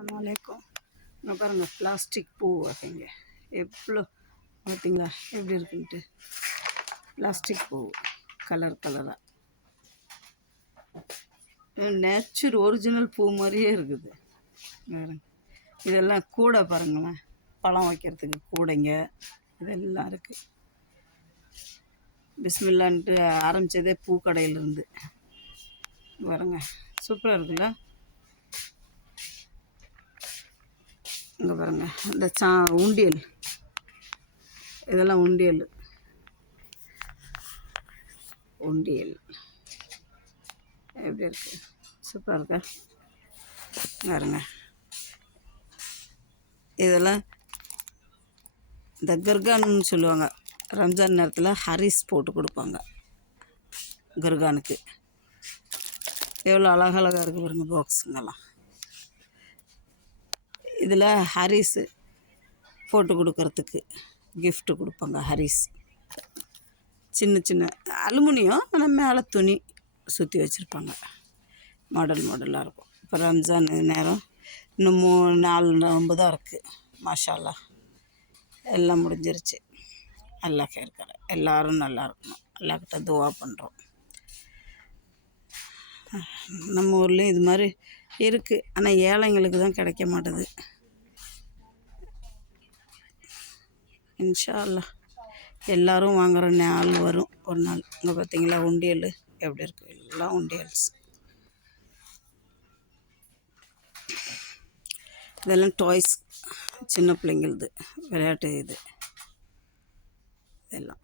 அஸ்ஸலாமு இங்கே பாருங்கள் பிளாஸ்டிக் பூ வகைங்க எவ்வளோ பார்த்தீங்களா எப்படி இருக்குன்ட்டு. பிளாஸ்டிக் பூ கலர் கலராக நேச்சுர் ஒரிஜினல் பூ மாதிரியே இருக்குது. இதெல்லாம் கூடை பாருங்களேன், பழம் வைக்கிறதுக்கு கூடைங்க இதெல்லாம் இருக்குது. பிஸ்மில்லான்ட்டு ஆரம்பித்ததே பூக்கடையிலேருந்து பாருங்க, சூப்பராக இருக்குல்ல. இங்கே பாருங்கள் இந்த உண்டியல், இதெல்லாம் உண்டியல் எப்படி இருக்கு, சூப்பராக இருக்கா பாருங்க. இதெல்லாம் இந்த கர்கான்னு சொல்லுவாங்க, ரம்ஜான் நேரத்தில் ஹரிஸ் போட்டு கொடுப்பாங்க கர்கானுக்கு. எவ்வளோ அழகழகாக இருக்குது பாருங்க பாக்ஸுங்கெல்லாம். இதில் ஹரிஸு போட்டு கொடுக்கறதுக்கு கிஃப்ட்டு கொடுப்பாங்க. ஹரிஸ் சின்ன சின்ன அலுமினியம், ஆனால் மேலே துணி சுற்றி வச்சுருப்பாங்க. மாடலாக இருக்கும். இப்போ ரம்ஜான் நேரம் இன்னும் 4 நோன்பு தான் இருக்குது. மாஷா அல்லாஹ் எல்லாம் முடிஞ்சிருச்சு. அல்லாஹ் இருக்கிற எல்லோரும் நல்லா இருக்கணும், அல்லாஹ்கிட்ட துவா பண்ணுறோம். நம்ம ஊர்லேயும் இது மாதிரி இருக்குது, ஆனால் ஏழைங்களுக்கு தான் கிடைக்க மாட்டுது. இன்ஷா அல்லாஹ் எல்லோரும் வாங்குகிற நாள் வரும் ஒரு நாள். இங்கே பார்த்தீங்களா உண்டியல் எப்படி இருக்குது, எல்லாம் உண்டியல்ஸ். இதெல்லாம் டாய்ஸ், சின்ன பிள்ளைங்களுது விளையாட்டு இது இதெல்லாம்.